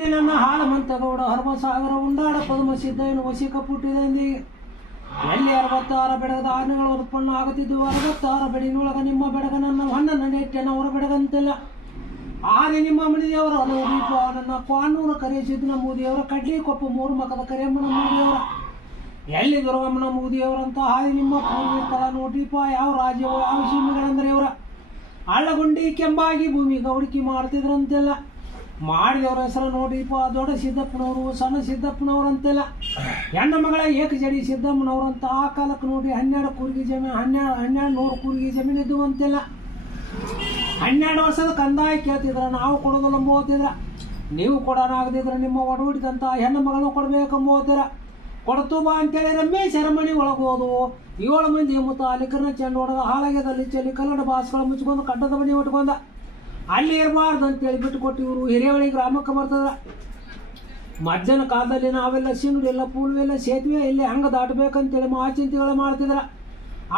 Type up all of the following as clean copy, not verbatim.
ಎಲ್ಲಿ ನನ್ನ ಹಾಲ ಮಂತಗೌಡ ಹರ್ಮಸಾಗರ ಉಂಡಾಡ ಪದ್ಮ ಸಿದ್ದಯ್ಯನು ವಸಿಕ ಪುಟ್ಟಿದೆ ಎಲ್ಲಿ 66 ಬೆಡಗದ ಆನೆಗಳು ಉತ್ಪನ್ನ ಆಗುತ್ತಿದ್ದವು 66 ಬೆಡಿನೊಳಗ ನಿಮ್ಮ ಬೆಡಗ ನನ್ನ ಹೊನ್ನ ನೆಟ್ಟೆನವರ ಬೆಡಗಂತಿಲ್ಲ ಆನೆ ನಿಮ್ಮ ಮನೆದೇವರ ದೀಪ ನನ್ನ ಕ್ವಾನೂರ ಕರೆಯಿಸಿದ್ನ ಮೂದಿಯವರ ಕಡ್ಲಿ ಕೊಪ್ಪ 3 ಮಕದ ಕರೆಯಮ್ಮನ ಮೂದಿಯವರ ಎಲ್ಲಿ ದುರ್ಗಮ್ಮನ ಮೂದಿಯವರಂತ ಹಾದಿ ನಿಮ್ಮ ಪೂರ್ವಿಕರ ನೋಟಿಪ ಯಾವ ರಾಜ್ಯವೋ ಯಾವ ಸೀಮೆಗಳಂದ್ರೆ ಇವರ ಹಳ್ಳಗುಂಡಿ ಕೆಂಬಾಗಿ ಭೂಮಿ ಗೌಡಿಕೆ ಮಾಡ್ತಿದ್ರಂತೆಲ್ಲ ಮಾಡಿದವ್ರ ಹೆಸರು ನೋಡಿಪ ದೊಡ್ಡ ಸಿದ್ದಪ್ಪನವರು ಸಣ್ಣ ಸಿದ್ದಪ್ಪನವ್ರಂತೆಲ್ಲ ಹೆಣ್ಣ ಮಗಳ ಏಕ ಜಡಿ ಸಿದ್ದಮ್ಮನವ್ರಂತ ಆ ಕಾಲಕ್ಕೆ ನೋಡಿ 12 ಕೂರ್ಗಿ ಜಮೀನು 1200 ಕೂರ್ಗಿ ಜಮೀನು ಇದ್ದು ಅಂತೆಲ್ಲ 12 ವರ್ಷದ ಕಂದಾಯ ಕೇಳ್ತಿದ್ರ ನಾವು ಕೊಡೋದಲ್ಲಂಬೋತಿದ್ರ ನೀವು ಕೊಡೋನಾಗದಿದ್ರೆ ನಿಮ್ಮ ಒಡಹುಡಿದಂಥ ಹೆಣ್ಣು ಮಗಳನ್ನು ಕೊಡಬೇಕಂಬೋತಿರ ಕೊಡ್ತು ಬಾ ಅಂತೇಳಿ ರಮ್ಮೆ ಸೆರೆಮನಿ ಒಳಗೋದು 7 ಮಂದಿ ಮುತ್ತ ಅಲಿಕರ್ನ ಚೆಂಡು ಹೊಡೆದ ಹಾಳಾಗ್ಯದಲ್ಲಿ ಚಲಿ ಕಲ್ಲಡ ಬಾಸ್ಗಳು ಮುಚ್ಕೊಂಡು ಕಡ್ಡದ ಮನಿ ಉಟ್ಕೊಂಡ ಅಲ್ಲಿ ಇರಬಾರ್ದು ಅಂತೇಳಿ ಬಿಟ್ಟು ಕೊಟ್ಟಿವರು ಹಿರೇವಳಿ ಗ್ರಾಮಕ್ಕೆ ಬರ್ತದ ಮಧ್ಯಾಹ್ನ ಕಾಲದಲ್ಲಿ ನಾವೆಲ್ಲ ಸಿಂಗಡಿ ಇಲ್ಲ ಪೂಲ್ವೆಲ್ಲ ಸೇತುವೆ ಇಲ್ಲಿ ಹಂಗೆ ದಾಟಬೇಕಂತೇಳಿ ಮಹಾಚಿಂತೆಗಳು ಮಾಡ್ತಿದ್ರ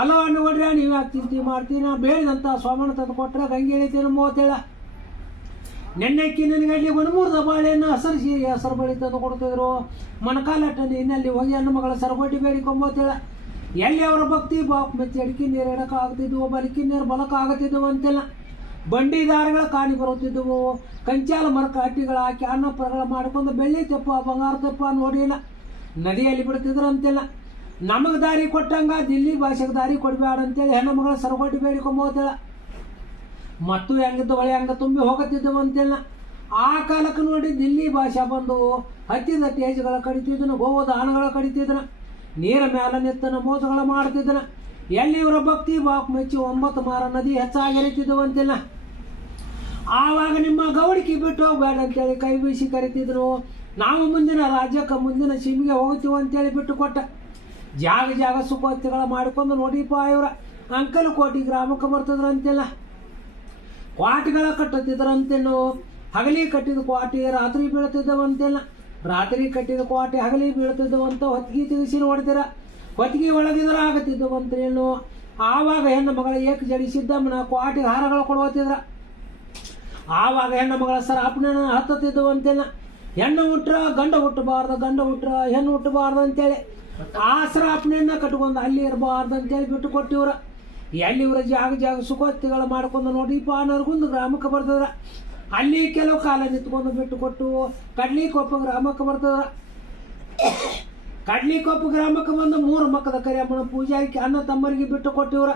ಅಲೋ ನೋಡ್ರಿ ನೀವು ಯಾಕೆ ಚಿಂತೆ ಮಾಡ್ತೀನಿ ನಾ ಬೇಡಿದಂಥ ಸೋಮಣ್ಣ ತಂದು ಕೊಟ್ಟರೆ ಗಂಗೆ ಎಳಿತೀನಿ ಮೂವತ್ತೇಳ ನೆನ್ನೆಕ್ಕಿ ನನಗಲ್ಲಿ 1-3 ದಬಾಳೆಯನ್ನು ಹಸರು ಸೀರೆ ಹೆಸರು ಬಳಿ ತಂದು ಕೊಡ್ತಿದ್ರು ಮಣಕಾಲಟ್ಟ ಇನ್ನಲ್ಲಿ ಹೋಗಿ ಹೆಣ್ಣು ಮಗಳ ಸರಗೊಡ್ಡಿ ಬೇಡಿಕೊಂಬೋತೇಳ ಎಲ್ಲಿ ಅವರ ಭಕ್ತಿ ಬಾಪ್ ಮೆಚ್ಚಿ ಅಡಿಕೆ ನೀರು ಎಡಕ್ಕಾಗ್ತಿದ್ವು ಬಲಿಕೆ ನೀರು ಬಲಕ್ಕಾಗುತ್ತಿದ್ದವು ಅಂತೆಲ್ಲ ಬಂಡಿದಾರಗಳ ಕಾಣಿ ಬರುತ್ತಿದ್ದವು ಕಂಚಾಲ ಮರಕ ಅಟ್ಟಿಗಳ ಹಾಕಿ ಅನ್ನಪರಗಳ ಮಾಡ್ಕೊಂಡು ಬೆಳ್ಳಿ ತೆಪ್ಪ ಬಂಗಾರ ತೆಪ್ಪ ನೋಡಿಲ್ಲ ನದಿಯಲ್ಲಿ ಬಿಡ್ತಿದ್ರು ಅಂತೆಲ್ಲ ನಮಗೆ ದಾರಿ ಕೊಟ್ಟಂಗ ದಿಲ್ಲಿ ಭಾಷೆಗೆ ದಾರಿ ಕೊಡಬೇಡ ಅಂತೇಳಿ ಹೆಣ್ಣು ಮಗಳ ಸರಗೊಡ್ಡಿ ಬೇಡಿಕೊಂಬೋತೇಳ ಮತ್ತು ಹೆಂಗಿದ್ದು ಹೊಳೆ ಹಂಗೆ ತುಂಬಿ ಹೋಗುತ್ತಿದ್ದವು ಅಂತೆಲ್ಲ ಆ ಕಾಲಕ್ಕೆ ನೋಡಿ ದಿಲ್ಲಿ ಭಾಷೆ ಬಂದು ಹತ್ತಿದ ತೇಜಗಳ ಕಡಿತಿದ್ದನು ಗೋವದ ಆನಗಳ ಕಡಿತಿದ್ದನ ನೀರ ಮ್ಯಾಲ ನೆತ್ತನ ಮೋಸಗಳ ಮಾಡ್ತಿದ್ದನ ಎಲ್ಲಿ ಇವರ ಭಕ್ತಿ ಬಾಪ್ ಮೆಚ್ಚಿ 9 ಮಾರ ನದಿ ಹೆಚ್ಚಾಗಿ ಹರಿತಿದ್ದವು ಅಂತೆಲ್ಲ ಆವಾಗ ನಿಮ್ಮ ಗೌಡಿಕೆ ಬಿಟ್ಟು ಹೋಗ್ಬೇಡ ಅಂತೇಳಿ ಕೈ ಬೀಸಿ ಕರಿತಿದ್ರು ನಾವು ಮುಂದಿನ ರಾಜ್ಯಕ್ಕೆ ಮುಂದಿನ ಸೀಮೆಗೆ ಹೋಗ್ತೀವಿ ಅಂತೇಳಿ ಬಿಟ್ಟು ಕೊಟ್ಟ ಜಾಗ ಸುಖೋತ್ತಿಗಳ ಮಾಡಿಕೊಂಡು ನೋಡಿಪ್ಪ ಇವರ ಅಂಕಲ್ ಕೋಟಿ ಗ್ರಾಮಕ್ಕೆ ಬರ್ತದ್ರ ಅಂತೆಲ್ಲ ಕ್ವಾಟಿಗಳ ಕಟ್ಟುತ್ತಿದ್ರಂತೇನು ಹಗಲಿ ಕಟ್ಟಿದ ಕ್ವಾಟಿ ರಾತ್ರಿ ಬೀಳ್ತಿದ್ದವಂತೆಲ್ಲ ರಾತ್ರಿ ಕಟ್ಟಿದ ಕ್ವಾಟಿ ಹಗಲಿ ಬೀಳ್ತಿದ್ದವಂತ ಹೊತ್ತಿಗೆ ತೆಗಿಸಿ ನೋಡ್ತೀರ ಹೊತ್ತಿಗೆ ಒಳಗಿದ್ರೆ ಆಗತ್ತಿದ್ದವಂತೇನು ಆವಾಗ ಹೆಣ್ಣು ಮಗಳ ಏಕ ಜಡಿ ಸಿದ್ದಮ್ಮನ ಕ್ವಾಟಿಗೆ ಹಾರಗಳು ಕೊಡುತ್ತಿದ್ರ ಆವಾಗ ಹೆಣ್ಣು ಮಗಳ ಸರಾಪನ ಹತ್ತತ್ತಿದ್ದವಂತೆಲ್ಲ ಹೆಣ್ಣು ಹುಟ್ರ ಗಂಡ ಹುಟ್ಟಬಾರ್ದು ಗಂಡ ಹುಟ್ರ ಹೆಣ್ಣು ಹುಟ್ಟಬಾರ್ದು ಅಂತೇಳಿ ಆ ಸರಾಪನೆಯನ್ನ ಕಟ್ಕೊಂಡು ಅಲ್ಲಿ ಇರಬಾರ್ದು ಅಂತೇಳಿ ಬಿಟ್ಟು ಕೊಟ್ಟಿವ್ರ ಎಲ್ಲಿ ಇವರ ಜಾಗ ಸುಖೋತ್ತಿಗಳು ಮಾಡ್ಕೊಂಡು ನೋಡಿಪ್ಪ ನರ್ಗುಂದು ಗ್ರಾಮಕ್ಕೆ ಬರ್ತದ್ರ ಅಲ್ಲಿ ಕೆಲವು ಕಾಲ ನಿಂತ್ಕೊಂಡು ಬಿಟ್ಟು ಕೊಟ್ಟು ಕಡ್ಲಿಕೊಪ್ಪ ಗ್ರಾಮಕ್ಕೆ ಬರ್ತದ್ರ ಕಡ್ಲಿಕೊಪ್ಪ ಗ್ರಾಮಕ್ಕೆ ಬಂದು 3 ಮಕ್ಕದ ಕರಿಯಮ್ಮನ ಪೂಜಾರಿಕೆ ಅಣ್ಣ ತಮ್ಮರಿಗೆ ಬಿಟ್ಟು ಕೊಟ್ಟಿವ್ರ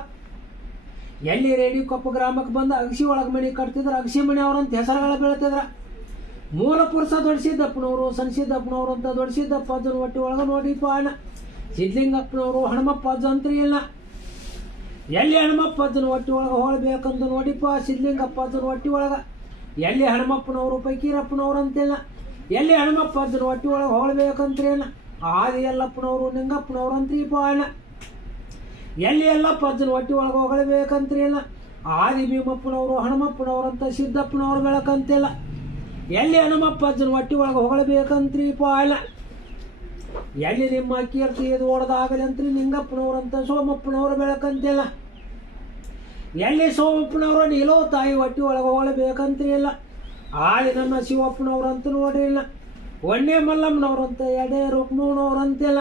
ಎಲ್ಲಿ ರೇಡಿಕೊಪ್ಪ ಗ್ರಾಮಕ್ಕೆ ಬಂದು ಅಗಸಿ ಒಳಗೆ ಮನೆ ಕಟ್ತಿದ್ರ ಅಗಸಿ ಮನೆ ಅವ್ರಂತ ಹೆಸರುಗಳ ಬೀಳ್ತಿದ್ರ ಮೂಲ ಪುರುಷ ದೊಡ್ಡ ಸಿದ್ದಪ್ಪನವರು ಸಣ್ಣ ಸಿದ್ದಪ್ಪನವರು ಅಂತ ದೊಡ್ಡ ಸಿದ್ದಪ್ಪ ಅಜ್ಜನ ಹೊಟ್ಟೆ ಒಳಗೆ ನೋಡಿಪ್ಪ ಅಣ್ಣ ಸಿದ್ಲಿಂಗಪ್ಪನವರು ಹನುಮಪ್ಪ ಅಜ್ಜ ಅಂತ್ರಿ ಇಲ್ಲ ಎಲ್ಲಿ ಹನುಮಪ್ಪ ಅಜ್ಜನ ಹೊಟ್ಟೆ ಒಳಗೆ ಹೋಳ್ಬೇಕಂತ ನೋಡಿಪ್ಪ ಸಿದ್ಲಿಂಗಪ್ಪ ಅಜ್ಜನ ಹೊಟ್ಟೆ ಒಳಗೆ ಎಲ್ಲಿ ಹನುಮಪ್ಪನವರು ಪೈಕೀರಪ್ಪನವ್ರು ಅಂತಿಲ್ಲ ಎಲ್ಲಿ ಹನುಮಪ್ಪ ಅಜ್ಜನ ಹೊಟ್ಟೆ ಒಳಗೆ ಹೋಳ್ಬೇಕಂತ್ರೇನ ಆದಿ ಯಲ್ಲಪ್ಪನವರು ನಿಂಗಪ್ಪನವ್ರು ಅಂತ್ರಿಪ್ಪ ಅಣ್ಣ ಎಲ್ಲಿ ಯಲ್ಲಪ್ಪ ಅಜ್ಜನ ಹೊಟ್ಟೆ ಒಳಗೆ ಹೊಗಳಬೇಕಂತ್ರೇನ ಆದಿ ಭೀಮಪ್ಪನವರು ಹನುಮಪ್ಪನವ್ರು ಅಂತ ಸಿದ್ದಪ್ಪನವ್ರು ಬೆಳಕಂತಿಲ್ಲ ಎಲ್ಲಿ ಹನುಮಪ್ಪ ಅಜ್ಜನ ಹೊಟ್ಟೆ ಒಳಗೆ ಹೊಗಳಬೇಕಂತ್ರಿಪ್ಪ ಅಣ್ಣ ಎಲ್ಲಿ ನಿಮ್ಮ ಕೀರ್ತಿ ಇದು ಓಡದಾಗಲಿ ಅಂತ್ರಿ ನಿಂಗಪ್ಪನವ್ರಂತ ಸೋಮಪ್ಪನವರು ಬೆಳಕಂತಿಲ್ಲ ಎಲ್ಲಿ ಸೋಮಪ್ಪನವರು ನೀಲೋ ತಾಯಿ ಹೊಟ್ಟೆ ಒಳಗೆ ಹೋಗಬೇಕಂತ್ರಿ ಇಲ್ಲ ಆದಿ ನನ್ನ ಶಿವಪ್ಪನವ್ರಂತ ನೋಡಿಲ್ಲ ಒಣ್ಣೆ ಮಲ್ಲಮ್ಮನವ್ರಂತ ಎಡೆ ರುಕ್ಮನವ್ರಂತಿಲ್ಲ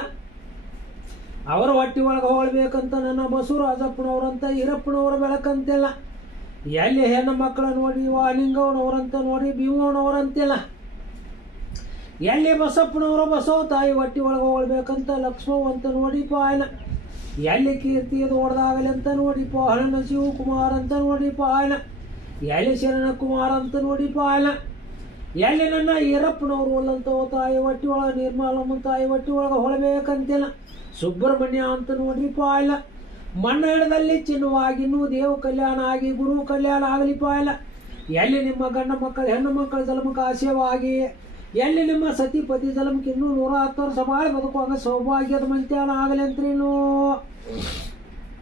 ಅವರ ಹೊಟ್ಟೆ ಒಳಗೆ ಹೋಗಬೇಕಂತ ನನ್ನ ಬಸವರಾಜಪ್ಪನವ್ರಂತ ಈರಪ್ಪನವರು ಬೆಳಕಂತಿಲ್ಲ ಎಲ್ಲಿ ಹೆಣ್ಣು ಮಕ್ಕಳ ನೋಡಿ ವಾಲಿಂಗವನವ್ರಂತ ನೋಡಿ ಭೀಮವನವ್ರಂತಿಲ್ಲ ಎಲ್ಲಿ ಬಸಪ್ಪನವರು ಬಸವ ತಾಯಿ ಹೊಟ್ಟೆ ಒಳಗೆ ಹೋಗ್ಬೇಕಂತ ಲಕ್ಷ್ಮವಂತ ನೋಡಿಪ್ಪ ಆಯ್ನ ಎಲ್ಲಿ ಕೀರ್ತಿ ಅದು ಹೊಡೆದಾಗಲಿ ಅಂತ ನೋಡಿಪ್ಪ ಹಣನ ಶಿವಕುಮಾರ್ ಅಂತ ನೋಡಿಪ್ಪ ಆಯ್ನ ಎಲ್ಲಿ ಶರಣ ಕುಮಾರ್ ಅಂತ ನೋಡಿಪ್ಪ ಆಯ್ನ ಎಲ್ಲಿ ನನ್ನ ಈರಪ್ಪನವರು ಒಲ್ಲಂತ ತಾಯಿ ಹೊಟ್ಟೆ ಒಳಗೆ ನಿರ್ಮಲಮ್ಮ ತಾಯಿ ಹೊಟ್ಟೆ ಒಳಗೆ ಹೊಳಬೇಕಂತಿಲ್ಲ ಸುಬ್ರಹ್ಮಣ್ಯ ಅಂತ ನೋಡಿಪ್ಪ ಆಯ್ಲ ಮಣ್ಣೆಡದಲ್ಲಿ ಚಿನ್ನವಾಗಿನ್ನೂ ದೇವ ಕಲ್ಯಾಣ ಆಗಿ ಗುರು ಕಲ್ಯಾಣ ಆಗಲಿಪ್ಪ ಆಯ್ಲ ಎಲ್ಲಿ ನಿಮ್ಮ ಗಂಡ ಮಕ್ಕಳು ಹೆಣ್ಣು ಮಕ್ಕಳ ಜನ್ಮಕ್ಕೆ ಆಶಯವಾಗಿ ಎಲ್ಲಿ ನಿಮ್ಮ ಸತಿಪತಿ ಜಲಮಕ್ಕೆ ಇನ್ನೂ 110 ವರ್ಷ ಬಾಳಿ ಬದುಕುವಾಗ ಸೌಭಾಗ್ಯದ ಮಂತ್ಯಾನ ಆಗಲಿ ಅಂತ್ರೇನು